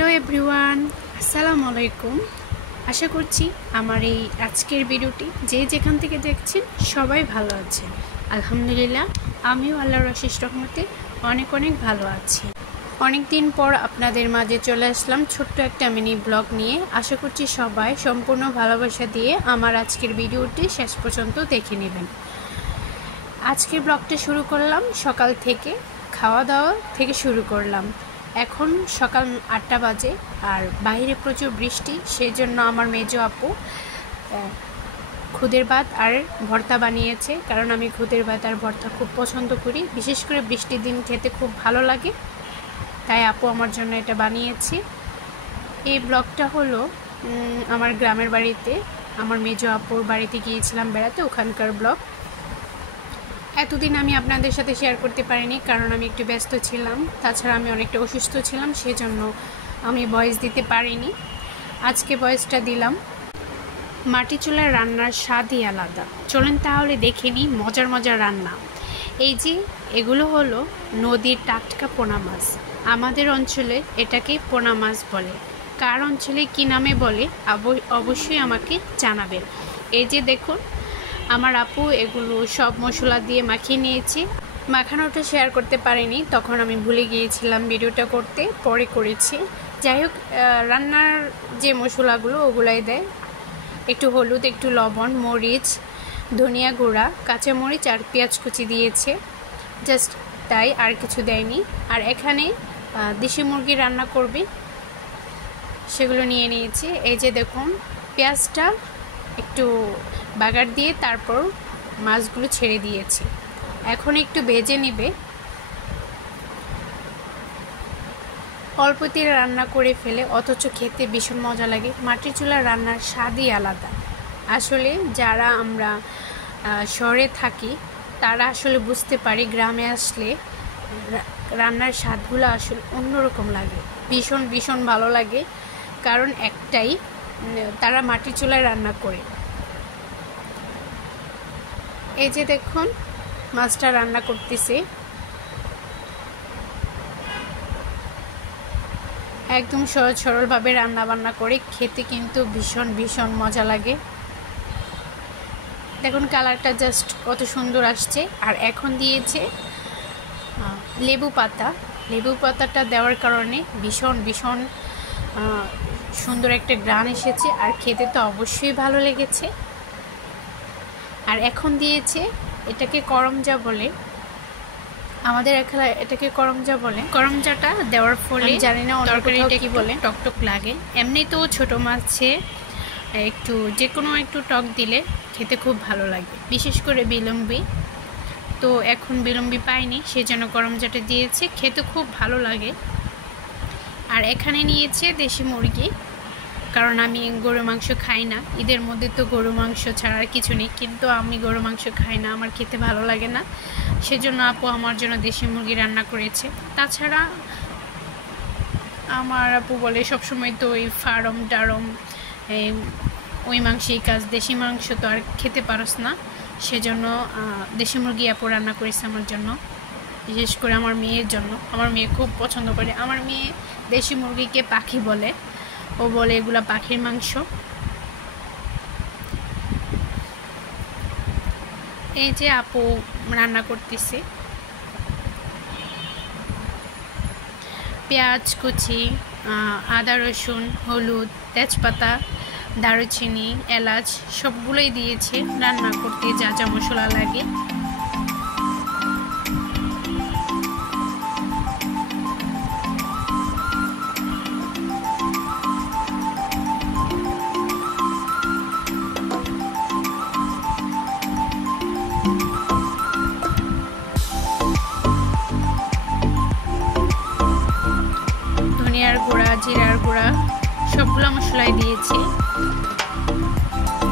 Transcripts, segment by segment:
Hello everyone, আসসালামু আলাইকুম। আশা করছি আমার এই আজকের ভিডিওটি যে যেখান থেকে দেখছেন সবাই ভালো আছেন। আলহামদুলিল্লাহ, আমিও আল্লাহর অশেষ রহমতে অনেক ভালো আছি। অনেক দিন পর আপনাদের মাঝে চলে আসলাম ছোট্ট একটা মিনি ব্লগ নিয়ে। আশা করছি সবাই সম্পূর্ণ ভালোবাসা দিয়ে আমার আজকের ভিডিওটি শেষ পর্যন্ত দেখে নেবেন। আজকের ব্লগটা শুরু করলাম সকাল থেকে, খাওয়া দাওয়া থেকে শুরু করলাম। এখন সকাল 8টা বাজে আর বাইরে প্রচুর বৃষ্টি, সেই জন্য আমার মেজো আপু খুদের ভাত আর ভর্তা বানিয়েছে। কারণ আমি খুদের ভাত আর ভর্তা খুব পছন্দ করি, বিশেষ করে বৃষ্টির দিন খেতে খুব ভালো লাগে, তাই আপু আমার জন্য এটা বানিয়েছে। এই ব্লগটা হলো আমার গ্রামের বাড়িতে, আমার মেজো আপুর বাড়িতে গিয়েছিলাম বেড়াতে, ওখানকার ব্লগ। এতদিন আমি আপনাদের সাথে শেয়ার করতে পারিনি, কারণ আমি একটু ব্যস্ত ছিলাম, তাছাড়া আমি অনেকটা অসুস্থ ছিলাম, সেজন্য আমি ভয়েস দিতে পারিনি। আজকে ভয়েসটা দিলাম। মাটি চুলার রান্নার স্বাদই আলাদা। চলেন তাহলে দেখে নিই মজার রান্না। এই যে এগুলো হলো নদীর টাটকা পোনা মাছ। আমাদের অঞ্চলে এটাকে পোনা মাছ বলে, কার অঞ্চলে কী নামে বলে অবশ্যই আমাকে জানাবেন। এই যে দেখুন, আমার আপু এগুলো সব মশলা দিয়ে মাখিয়ে নিয়েছে। মাখানোটা শেয়ার করতে পারিনি, তখন আমি ভুলে গিয়েছিলাম ভিডিওটা করতে, পরে করেছি। যাই হোক, রান্নার যে মশলাগুলো ওগুলাই দেয়, একটু হলুদ, একটু লবণ, মরিচ, ধনিয়া গুঁড়া, কাঁচামরিচ আর পেঁয়াজ কুচি দিয়েছে, জাস্ট তাই, আর কিছু দেয়নি। আর এখানে দেশি মুরগি রান্না করবে, সেগুলো নিয়ে নিয়েছি। এই যে দেখুন, পেঁয়াজটা একটু বাগার দিয়ে তারপর মাছগুলো ছেড়ে দিয়েছি, এখন একটু ভেজে নেবে। অল্পতে রান্না করে ফেলে, অথচ খেতে ভীষণ মজা লাগে। মাটির চুলার রান্নার স্বাদই আলাদা। আসলে যারা আমরা শহরে থাকি তারা আসলে বুঝতে পারি, গ্রামে আসলে রান্নার স্বাদগুলো আসলে অন্যরকম লাগে, ভীষণ ভালো লাগে। কারণ একটাই, তারা মাটির চুলায় রান্না করে। এই যে দেখুন, মাছটা রান্না করতেছে, একদম সহজ সরলভাবে রান্না বান্না করে খেতে কিন্তু ভীষণ মজা লাগে। দেখুন কালারটা জাস্ট কত সুন্দর আসছে। আর এখন দিয়েছে লেবু পাতা। লেবু পাতাটা দেওয়ার কারণে ভীষণ সুন্দর একটা গ্রান এসেছে, আর খেতে তো অবশ্যই ভালো লেগেছে। আর এখন দিয়েছে, এটাকে করমজা বলে, আমাদের এখানে এটাকে করমজা বলে। করমজাটা দেওয়ার ফলে জানি না তরকারিটা কি বলে, টকটক লাগে। এমনি তো ছোট মাছে একটু যে কোনো একটু টক দিলে খেতে খুব ভালো লাগে, বিশেষ করে বিলম্বি। তো এখন বিলম্বি পাইনি, সেজন্য করমজাটা দিয়েছে, খেতে খুব ভালো লাগে। আর এখানে নিয়েছে দেশি মুরগি, কারণ আমি গরু মাংস খাই না। ঈদের মধ্যে তো গরু মাংস ছাড়া আর কিছু নেই, কিন্তু আমি গরু মাংস খাই না, আমার খেতে ভালো লাগে না, সেজন্য আপু আমার জন্য দেশি মুরগি রান্না করেছে। তাছাড়া আমার আপু বলে সবসময় তো ওই ফার্ম টারম ওই মাংসেই কাজ, দেশি মাংস তো আর খেতে পারস না, সেজন্য দেশি মুরগি আপু রান্না করেছে আমার জন্য, বিশেষ করে আমার মেয়ের জন্য। আমার মেয়ে খুব পছন্দ করে। আমার মেয়ে দেশি মুরগিকে পাখি বলে, ও বলে এগুলা পাখির মাংস। এই যে আপু রান্না করতেছে, পেঁয়াজ কুচি, আদা রসুন, হলুদ, তেজপাতা, দারুচিনি, এলাচ সবগুলোই দিয়েছে রান্না করতে যা যা মশলা লাগে। ধনিয়ার গুঁড়া, জিরার গুঁড়া সবগুলো মশলাই দিয়েছি।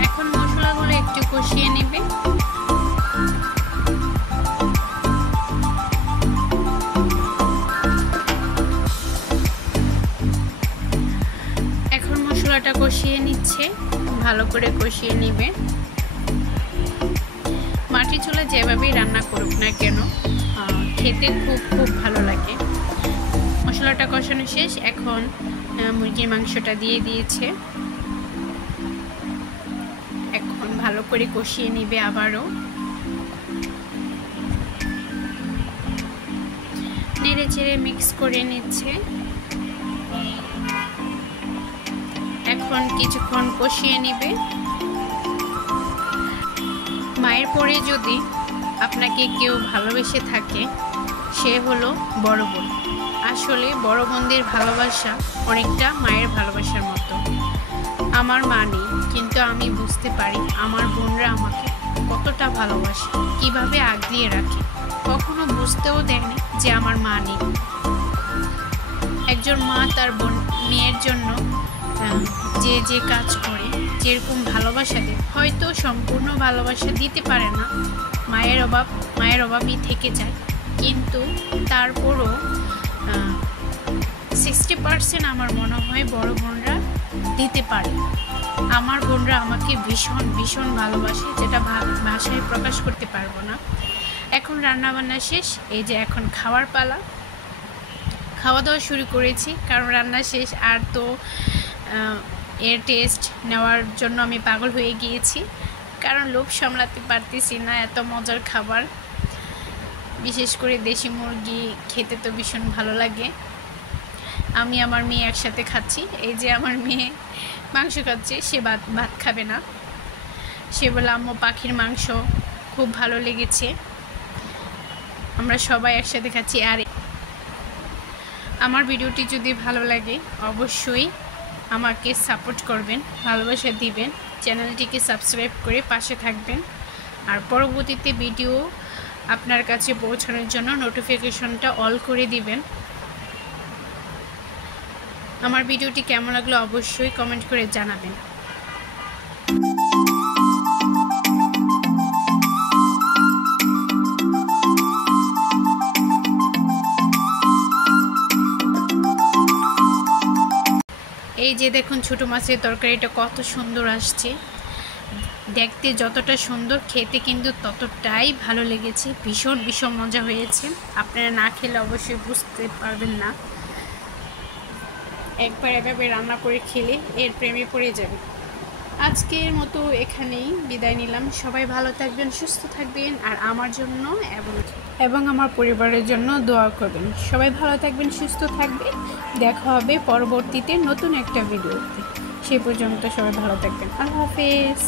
এখন মশলাগুলো একটু কষিয়ে নেবে। এখন মশলাটা কষিয়ে নিচ্ছে, ভালো করে কষিয়ে নেবে। মাটি চুলা যেভাবেই রান্না করুক না কেন খেতে খুব ভালো লাগে। মশলাটা কষানো শেষ। এখন মুরগির মাংসটা দিয়ে দিয়েছে। এখন ভালো করে কষিয়ে নিবে, আবারও নেড়ে চেড়ে মিক্স করে নিচ্ছে। এখন কিছুক্ষণ কষিয়ে নিবে। মায়ের পরে যদি আপনাকে কেউ ভালোবেসে থাকে সে হলো বড় বোন। আসলে বড় বোনদের ভালোবাসা অনেকটা মায়ের ভালোবাসার মতো। আমার মা নেই, কিন্তু আমি বুঝতে পারি আমার বোনরা আমাকে কতটা ভালোবাসে, কিভাবে আগলিয়ে রাখে। কখনো বুঝতেও দেয়নি যে আমার মা নেই। একজন মা তার মেয়ের জন্য যে যে কাজ করে, যেরকম ভালোবাসা দেয়, হয়তো সম্পূর্ণ ভালোবাসা দিতে পারে না, মায়ের অভাবই থেকে যায়, কিন্তু তারপরও 60% আমার মনে হয় বড় বোনরা দিতে পারে। আমার বোনরা আমাকে ভীষণ ভীষণ ভালোবাসে, যেটা ভাষায় প্রকাশ করতে পারবো না। এখন রান্নাবান্না শেষ, এই যে এখন খাওয়ার পালা। খাওয়া দাওয়া শুরু করেছি, কারণ রান্না শেষ আর তো এর টেস্ট নেওয়ার জন্য আমি পাগল হয়ে গিয়েছি, কারণ লোভ সামলাতে পারতেছি না। এত মজার খাবার, বিশেষ করে দেশি মুরগি খেতে তো ভীষণ ভালো লাগে। আমি আমার মেয়ে একসাথে খাচ্ছি। এই যে আমার মেয়ে মাংস খাচ্ছে, সে ভাত খাবে না। সে বলে আম্মু পাখির মাংস খুব ভালো লেগেছে। আমরা সবাই একসাথে খাচ্ছি। আর আমার ভিডিওটি যদি ভালো লাগে অবশ্যই আমাকে সাপোর্ট করবেন, ভালোবাসা দিবেন, চ্যানেলটিকে সাবস্ক্রাইব করে পাশে থাকবেন। আর পরবর্তীতে ভিডিও আপনার কাছে পৌঁছানোর জন্য নোটিফিকেশনটা অল করে দিবেন। আমার ভিডিওটি কেমন লাগলো অবশ্যই কমেন্ট করে জানাবেন। এই যে দেখুন ছোটো মাছের তরকারিটা কত সুন্দর আসছে। দেখতে যতটা সুন্দর, খেতে কিন্তু ততটাই ভালো লেগেছে। ভীষণ ভীষণ মজা হয়েছে। আপনারা না খেলে অবশ্যই বুঝতে পারবেন না। একবার এভাবে রান্না করে খেলে এর প্রেমে পড়ে যাবে। আজকের মতো এখানেই বিদায় নিলাম। সবাই ভালো থাকবেন, সুস্থ থাকবেন, আর আমার জন্য এবং আমার পরিবারের জন্য দোয়া করবেন। সবাই ভালো থাকবেন, সুস্থ থাকবেন। দেখা হবে পরবর্তীতে নতুন একটা ভিডিওতে। সে পর্যন্ত সবাই ভালো থাকবেন। আল্লাহ হাফেজ।